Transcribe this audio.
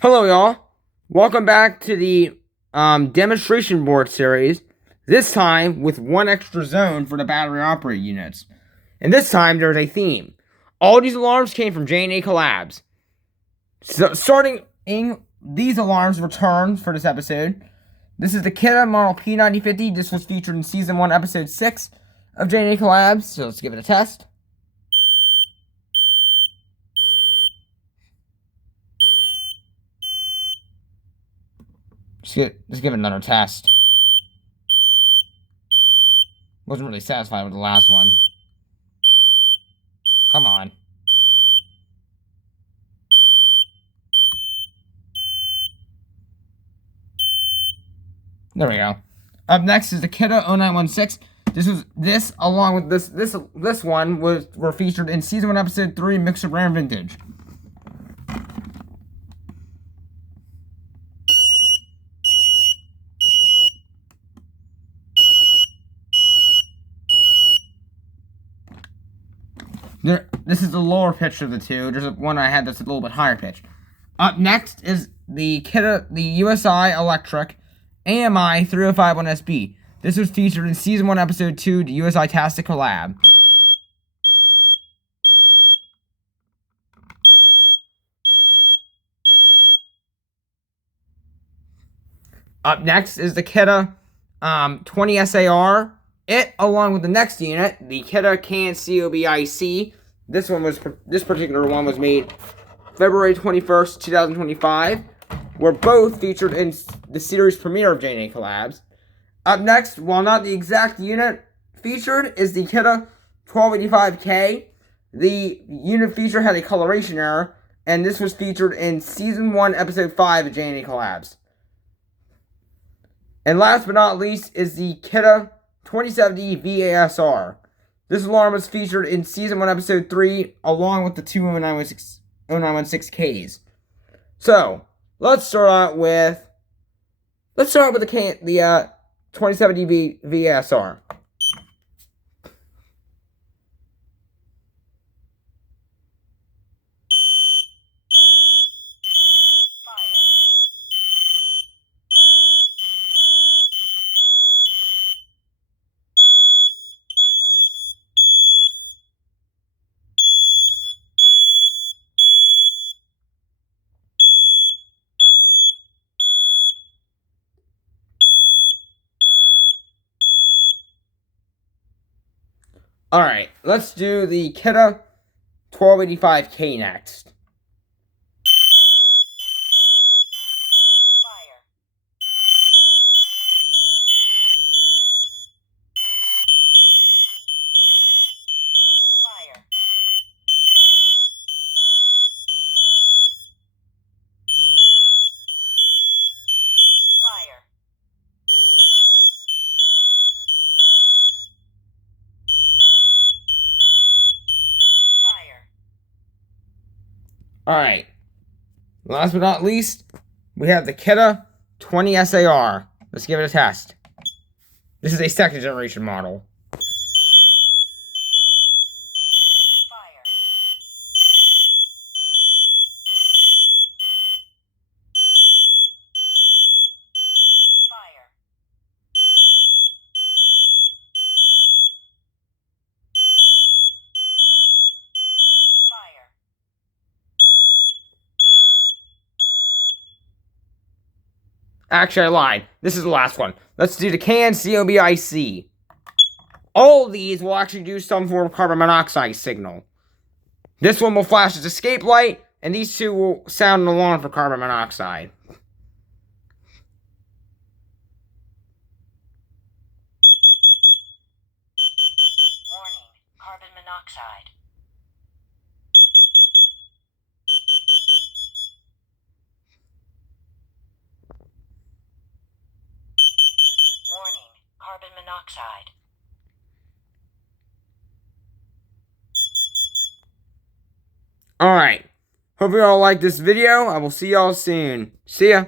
Hello, y'all. Welcome back to the demonstration board series. This time with one extra zone for the battery operated units. And this time there's a theme. All these alarms came from J&A Collabs. So starting in these alarms returned for this episode. This is the Kidda model P9050. This was featured in season 1, episode 6 of J&A Collabs. So let's give it a test. Let's give it another test. Wasn't really satisfied with the last one. Come on. There we go. Up next is the Kidda 0916. This along with this one were featured in season 1, episode 3, Mixer Brand Vintage. This is the lower pitch of the two. There's one I had that's a little bit higher pitch. Up next is the Kidda, the USI Electric AMI 3051SB. This was featured in season 1, episode 2, the USI Tastic Collab. Up next is the Kidda 20SAR. It, along with the next unit, the Kidda Can COBIC. This particular one was made February 21st, 2025. Were both featured in the series premiere of J&A Collabs. Up next, while not the exact unit featured, is the Kidda 1285K. The unit feature had a coloration error, and this was featured in season 1, episode 5 of J&A Collabs. And last but not least is the Kidda 2070 VASR. This alarm was featured in season 1, episode 3, along with the two 0916Ks. So let's start with the 2070 VASR. Alright, let's do the Kidda 1285K next. Alright, last but not least, we have the Kidda 20SAR. Let's give it a test. This is a second generation model. Actually, I lied. This is the last one. Let's do the Can COBIC. All of these will actually do some form of carbon monoxide signal. This one will flash its escape light, and these two will sound an alarm for carbon monoxide. Warning, carbon monoxide. Warning, carbon monoxide. Alright. Hope you all like this video. I will see y'all soon. See ya.